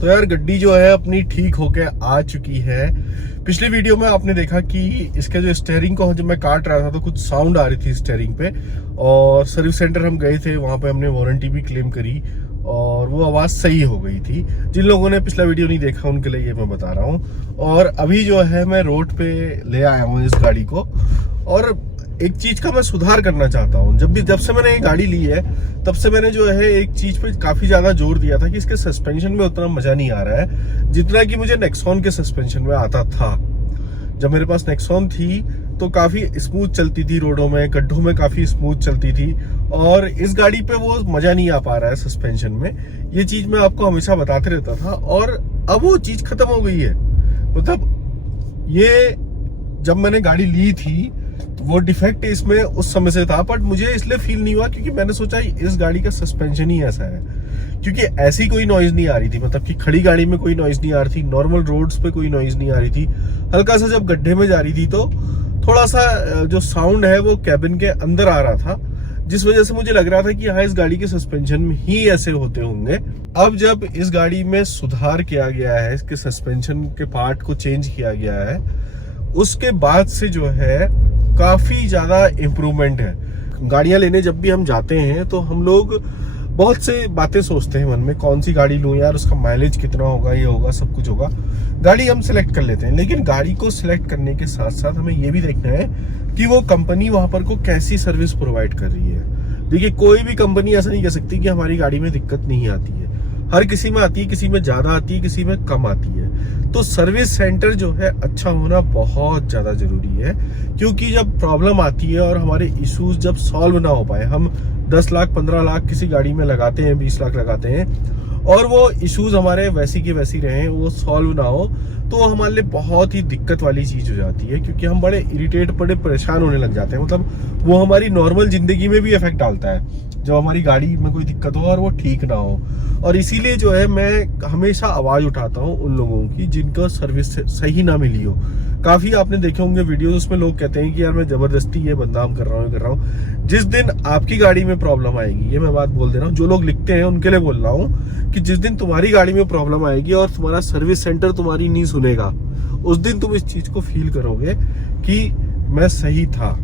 तो यार गड्डी जो है अपनी ठीक होके आ चुकी है। पिछली वीडियो में आपने देखा कि इसके जो स्टीयरिंग को जब मैं काट रहा था तो कुछ साउंड आ रही थी स्टीयरिंग पे, और सर्विस सेंटर हम गए थे, वहां पे हमने वारंटी भी क्लेम करी और वो आवाज़ सही हो गई थी। जिन लोगों ने पिछला वीडियो नहीं देखा उनके लिए ये मैं बता रहा हूँ। और अभी जो है मैं रोड पे ले आया हूँ इस गाड़ी को, और एक चीज का मैं सुधार करना चाहता हूँ। जब से मैंने ये गाड़ी ली है तब से मैंने जो है एक चीज पे काफी ज्यादा जोर दिया था कि इसके सस्पेंशन में उतना मजा नहीं आ रहा है जितना कि मुझे नेक्सॉन के सस्पेंशन में आता था। जब मेरे पास नेक्सॉन थी तो काफी स्मूथ चलती थी, रोडों में गड्ढों में काफी स्मूथ चलती थी, और इस गाड़ी पे वो मजा नहीं आ पा रहा है सस्पेंशन में। ये चीज मैं आपको हमेशा बताते रहता था और अब वो चीज खत्म हो गई है। मतलब ये जब मैंने गाड़ी ली थी वो डिफेक्ट इसमें उस समय से था, बट मुझे इसलिए फील नहीं हुआ क्योंकि मैंने सोचा इस गाड़ी का सस्पेंशन ही ऐसा है। क्योंकि ऐसी कोई नॉइज नहीं आ रही थी, मतलब कि खड़ी गाड़ी में कोई नॉइज नहीं आ रही थी, नॉर्मल रोड्स पे कोई नॉइज नहीं आ रही थी। हल्का सा जब गड्ढे में जा रही थी तो थोड़ा सा जो साउंड है वो कैबिन के अंदर आ रहा था, जिस वजह से मुझे लग रहा था कि हाँ इस गाड़ी के सस्पेंशन में ही ऐसे होते होंगे। अब जब इस गाड़ी में सुधार किया गया है, इसके सस्पेंशन के पार्ट को चेंज किया गया है, उसके बाद से जो है काफी ज्यादा इम्प्रूवमेंट है। गाड़ियां लेने जब भी हम जाते हैं तो हम लोग बहुत से बातें सोचते हैं मन में, कौन सी गाड़ी लूं यार, उसका माइलेज कितना होगा, ये होगा, सब कुछ होगा। गाड़ी हम सिलेक्ट कर लेते हैं, लेकिन गाड़ी को सिलेक्ट करने के साथ साथ हमें ये भी देखना है कि वो कंपनी वहां पर को कैसी सर्विस प्रोवाइड कर रही है। देखिए कोई भी कंपनी ऐसा नहीं कह सकती कि हमारी गाड़ी में दिक्कत नहीं आती है। हर किसी में आती है, किसी में ज्यादा आती है, किसी में कम आती है। तो सर्विस सेंटर जो है अच्छा होना बहुत ज्यादा जरूरी है, क्योंकि जब प्रॉब्लम आती है और हमारे इश्यूज जब सॉल्व ना हो पाए, हम 10 लाख 15 लाख किसी गाड़ी में लगाते हैं, 20 लाख लगाते हैं, और वो इश्यूज हमारे वैसी की वैसी रहे, वो सॉल्व ना हो, तो हमारे लिए बहुत ही दिक्कत वाली चीज हो जाती है। क्योंकि हम बड़े इरिटेट, बड़े परेशान होने लग जाते हैं। मतलब वो हमारी नॉर्मल जिंदगी में भी इफेक्ट डालता है जब हमारी गाड़ी में कोई दिक्कत हो और वो ठीक ना हो। और इसीलिए जो है मैं हमेशा आवाज उठाता हूँ उन लोगों की जिनका सर्विस सही ना मिली हो। काफी आपने देखे होंगे वीडियो, उसमें लोग कहते हैं कि यार मैं जबरदस्ती ये बदनाम कर रहा हूँ। जिस दिन आपकी गाड़ी में प्रॉब्लम आएगी, ये मैं बात बोल दे रहा हूँ, जो लोग लिखते हैं उनके लिए बोल रहा हूँ कि जिस दिन तुम्हारी गाड़ी में प्रॉब्लम आएगी और तुम्हारा सर्विस सेंटर तुम्हारी नहीं सुनेगा, उस दिन तुम इस चीज को फील करोगे कि मैं सही था।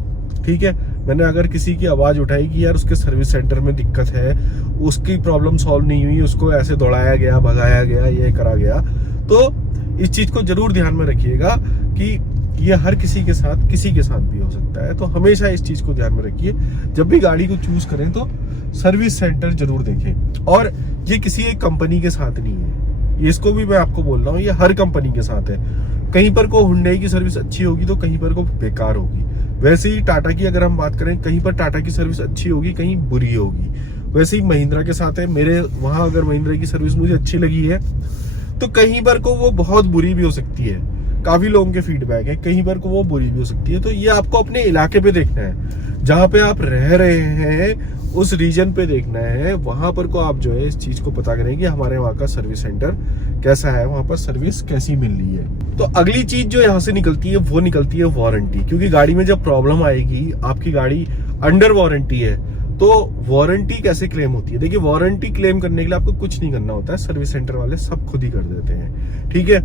ठीक है, मैंने अगर किसी की आवाज उठाई कि यार उसके सर्विस सेंटर में दिक्कत है, उसकी प्रॉब्लम सॉल्व नहीं हुई, उसको ऐसे दौड़ाया गया, भगाया गया, ये करा गया, तो इस चीज को जरूर ध्यान में रखिएगा कि ये हर किसी के साथ भी हो सकता है। तो हमेशा इस चीज को ध्यान में रखिए, जब भी गाड़ी को चूज करें तो सर्विस सेंटर जरूर देखें। और ये किसी एक कंपनी के साथ नहीं है, इसको भी मैं आपको बोल रहा हूँ, ये हर कंपनी के साथ है। कहीं पर को हुंडई की सर्विस अच्छी होगी तो कहीं पर को बेकार होगी। वैसे ही टाटा की अगर हम बात करें, कहीं पर टाटा की सर्विस अच्छी होगी, कहीं बुरी होगी। वैसे ही महिंद्रा के साथ है, मेरे वहां अगर महिंद्रा की सर्विस मुझे अच्छी लगी है तो कहीं पर को वो बहुत बुरी भी हो सकती है। काफी लोगों के फीडबैक है, कहीं पर को वो बुरी भी हो सकती है। तो ये आपको अपने इलाके पे देखना है, जहां पे आप रह रहे हैं उस रीजन पे देखना है। वहां पर को आप जो है इस चीज को पता करें कि हमारे वहां का सर्विस सेंटर कैसा है, वहां पर सर्विस कैसी मिल रही है। तो अगली चीज जो यहाँ से निकलती है वो निकलती है वारंटी। क्योंकि गाड़ी में जब प्रॉब्लम आएगी, आपकी गाड़ी अंडर वारंटी है, तो वारंटी कैसे क्लेम होती है। देखिए वारंटी क्लेम करने के लिए आपको कुछ नहीं करना होता है, सर्विस सेंटर वाले सब खुद ही कर देते हैं। ठीक है,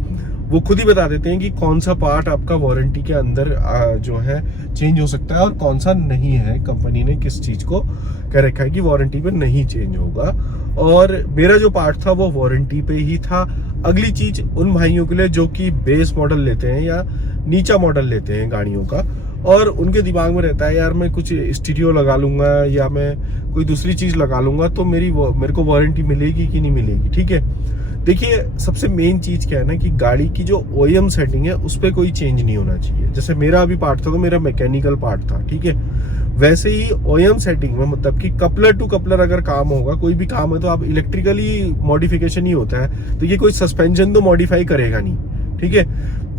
वो खुद ही बता देते हैं कि कौन सा पार्ट आपका वारंटी के अंदर जो है चेंज हो सकता है और कौन सा नहीं है। कंपनी ने किस चीज को कह रखा है कि वारंटी पे नहीं चेंज होगा, और मेरा जो पार्ट था वो वारंटी पे ही था। अगली चीज उन भाइयों के लिए जो कि बेस मॉडल लेते हैं या नीचा मॉडल लेते हैं गाड़ियों का, और उनके दिमाग में रहता है यार मैं कुछ स्टीरियो लगा लूंगा या मैं कोई दूसरी चीज लगा लूंगा तो मेरे को वारंटी मिलेगी कि नहीं मिलेगी। ठीक है, देखिए सबसे मेन चीज क्या है ना कि गाड़ी की जो ओईएम सेटिंग है उस पर कोई चेंज नहीं होना चाहिए। जैसे मेरा अभी पार्ट था तो मेरा मैकेनिकल पार्ट था, ठीक है, वैसे ही ओईएम सेटिंग में मतलब कि कपलर टू कपलर अगर काम होगा, कोई भी काम है तो आप इलेक्ट्रिकली मॉडिफिकेशन ही होता है, तो ये कोई सस्पेंशन तो मॉडिफाई करेगा नहीं। ठीक है,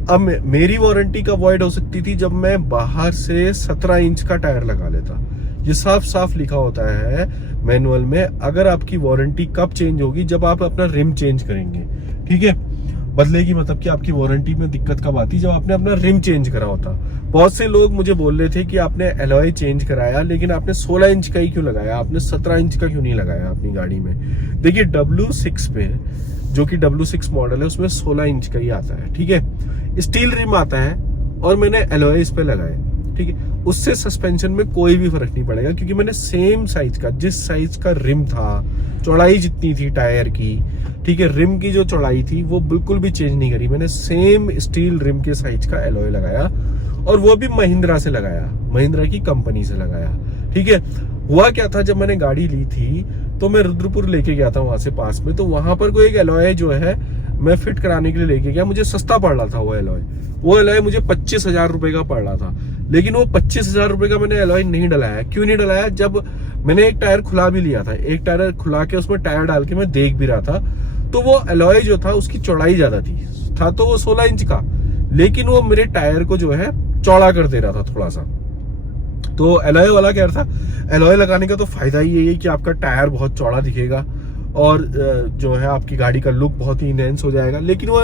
अब मेरी वारंटी कब वॉइड हो सकती थी, जब मैं बाहर से 17 इंच का टायर लगा लेता। ये साफ साफ लिखा होता है मैनुअल में, अगर आपकी वारंटी कब चेंज होगी, जब आप अपना रिम चेंज करेंगे। ठीक है, बदलेगी, मतलब कि आपकी वारंटी में दिक्कत कब आती, जब आपने अपना रिम चेंज करा होता। बहुत से लोग मुझे बोल रहे थे कि आपने एलॉय चेंज कराया, लेकिन आपने 16 इंच का ही क्यों लगाया, आपने 17 इंच का क्यों नहीं लगाया अपनी गाड़ी में। देखिए W6 पे, जो कि W6 मॉडल है, उसमें 16 इंच का ही आता है, ठीक है। स्टील रिम आता है और मैंने एलॉय इस पे लगाए, ठीक है। उससे सस्पेंशन में कोई भी फर्क नहीं पड़ेगा, क्योंकि मैंने सेम साइज का, जिस साइज का रिम था, चौड़ाई जितनी थी टायर की, ठीक है, रिम की जो चौड़ाई थी वो बिल्कुल भी चेंज नहीं करी। मैंने सेम स्टील रिम के साइज का एलॉय लगाया, और वो भी महिंद्रा से लगाया, महिंद्रा की कंपनी से लगाया, ठीक है। हुआ क्या था, जब मैंने गाड़ी ली थी तो मैं रुद्रपुर लेके गया था, वहां से पास में, तो वहां पर कोई एक एलॉय जो है मैं फिट कराने के लिए लेके गया। मुझे सस्ता पड़ रहा था वो एलॉय मुझे 25,000 रुपए का पड़ रहा था, लेकिन वो 25,000 रुपए का मैंने एलॉय नहीं डलाया। क्यों नहीं डलाया? जब मैंने एक टायर खुला भी लिया था, एक टायर खुला के उसमें टायर डाल के मैं देख भी रहा था, तो वो एलॉय जो था उसकी चौड़ाई ज्यादा था तो वो 16 इंच का, लेकिन वो मेरे टायर को जो है चौड़ा कर दे रहा था थोड़ा सा। तो एलॉय वाला क्या था, एलॉय लगाने का तो फायदा ही यही है कि आपका टायर बहुत चौड़ा दिखेगा और जो है आपकी गाड़ी का लुक बहुत ही इनहेंस हो जाएगा। लेकिन वो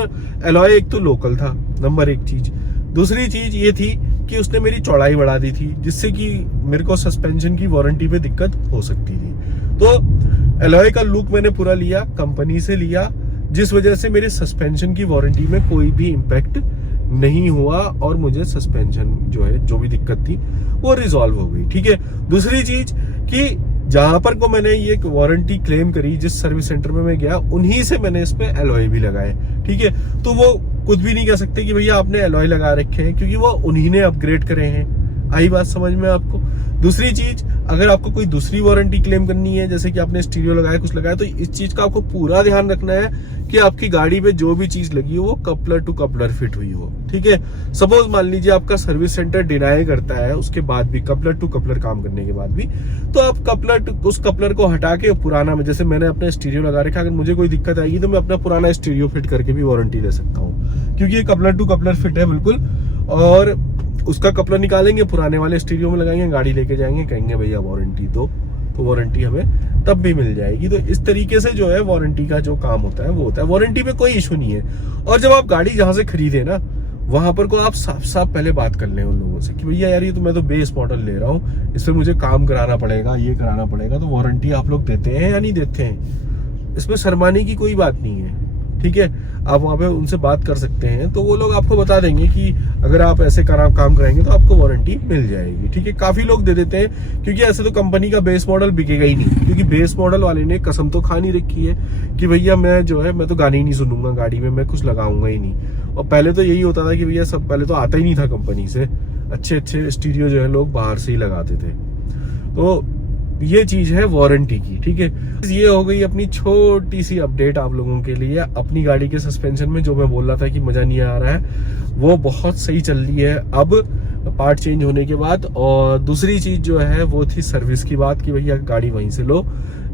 एलॉय एक तो लोकल था, नंबर एक चीज। दूसरी चीज ये थी कि उसने मेरी चौड़ाई बढ़ा दी थी, जिससे कि मेरे को सस्पेंशन की वारंटी पे दिक्कत हो सकती थी। तो एलॉय का लुक मैंने पूरा लिया, कंपनी से लिया, जिस वजह से मेरे सस्पेंशन की वारंटी में कोई भी इम्पैक्ट नहीं हुआ और मुझे सस्पेंशन जो है, जो भी दिक्कत थी वो रिजॉल्व हो गई, ठीक है। दूसरी चीज कि जहां पर को मैंने ये वारंटी क्लेम करी, जिस सर्विस सेंटर में मैं गया, उन्हीं से मैंने इस पे एलॉय भी लगाए, ठीक है। तो वो कुछ भी नहीं कह सकते कि भैया आपने एलॉय लगा रखे हैं, क्योंकि वो उन्हीं ने अपग्रेड करे हैं। आई बात समझ में आपको? दूसरी चीज, अगर आपको कोई दूसरी वारंटी क्लेम करनी है, जैसे कि आपने स्टीरियो लगाया, कुछ लगाया, तो इस चीज का आपको पूरा ध्यान रखना है कि आपकी गाड़ी पे जो भी चीज लगी हो वो कपलर टू कपलर फिट हुई हो, ठीक है। सपोज मान लीजिए आपका सर्विस सेंटर डिनाई करता है, उसके बाद भी कपलर टू कपलर काम करने के बाद भी, तो आप उस कपलर को हटा के पुराना में, जैसे मैंने अपना स्टीरियो लगा रखा, अगर मुझे कोई दिक्कत आएगी तो मैं अपना पुराना स्टीरियो फिट करके भी वारंटी ले सकता हूँ, क्योंकि ये कपलर टू कपलर फिट है बिल्कुल। और उसका कपलर निकालेंगे, पुराने वाले स्टीरियो में लगाएंगे, गाड़ी लेके जाएंगे, कहेंगे भैया वारंटी दो, तो वारंटी हमें तब भी मिल जाएगी। तो इस तरीके से जो है वारंटी का जो काम होता है वो होता है। वारंटी में कोई इशू नहीं है। और जब आप गाड़ी जहां से खरीदे ना, वहां पर को आप साफ साफ पहले बात कर लें उन लोगों से कि भैया यार ये तो मैं तो बेस मॉडल ले रहा हूँ, इस पर मुझे काम कराना पड़ेगा, ये कराना पड़ेगा, तो वारंटी आप लोग देते हैं या नहीं देते हैं? इसमें शर्माने की कोई बात नहीं है, ठीक है। आप वहां पे उनसे बात कर सकते हैं, तो वो लोग आपको बता देंगे कि अगर आप ऐसे काम कराएंगे तो आपको वारंटी मिल जाएगी, ठीक है। काफी लोग दे देते हैं, क्योंकि ऐसे तो कंपनी का बेस मॉडल बिकेगा ही नहीं, क्योंकि बेस मॉडल वाले ने कसम तो खा नहीं रखी है कि भैया मैं जो है मैं तो गाने ही नहीं सुनूंगा गाड़ी में, मैं कुछ लगाऊंगा ही नहीं। और पहले तो यही होता था कि भैया सब पहले तो आता ही नहीं था कंपनी से, अच्छे अच्छे स्टीरियो जो है लोग बाहर से ही लगाते थे। तो ये चीज है वारंटी की, ठीक है। ये हो गई अपनी छोटी सी अपडेट आप लोगों के लिए। अपनी गाड़ी के सस्पेंशन में जो मैं बोल रहा था कि मजा नहीं आ रहा है, वो बहुत सही चल रही है अब पार्ट चेंज होने के बाद। और दूसरी चीज जो है वो थी सर्विस की बात, कि भैया गाड़ी वहीं से लो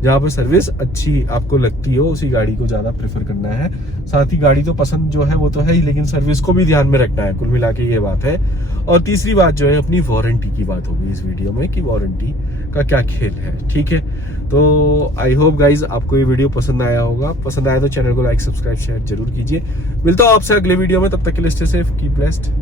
जहाँ पे सर्विस अच्छी आपको लगती हो, उसी गाड़ी को ज्यादा प्रेफर करना है। साथ ही गाड़ी तो पसंद जो है वो तो है ही, लेकिन सर्विस को भी ध्यान में रखना है। कुल मिला के ये बात है। और तीसरी बात जो है अपनी वारंटी की बात होगी इस वीडियो में, कि वारंटी का क्या खेल है, ठीक है। तो आई होप गाइज आपको ये वीडियो पसंद आया होगा। पसंद आया तो चैनल को लाइक, सब्सक्राइब, शेयर जरूर कीजिए। मिलता हूँ आपसे अगले वीडियो में, तब तक के लिए स्टे सेफ, कीप ब्लेस्ड।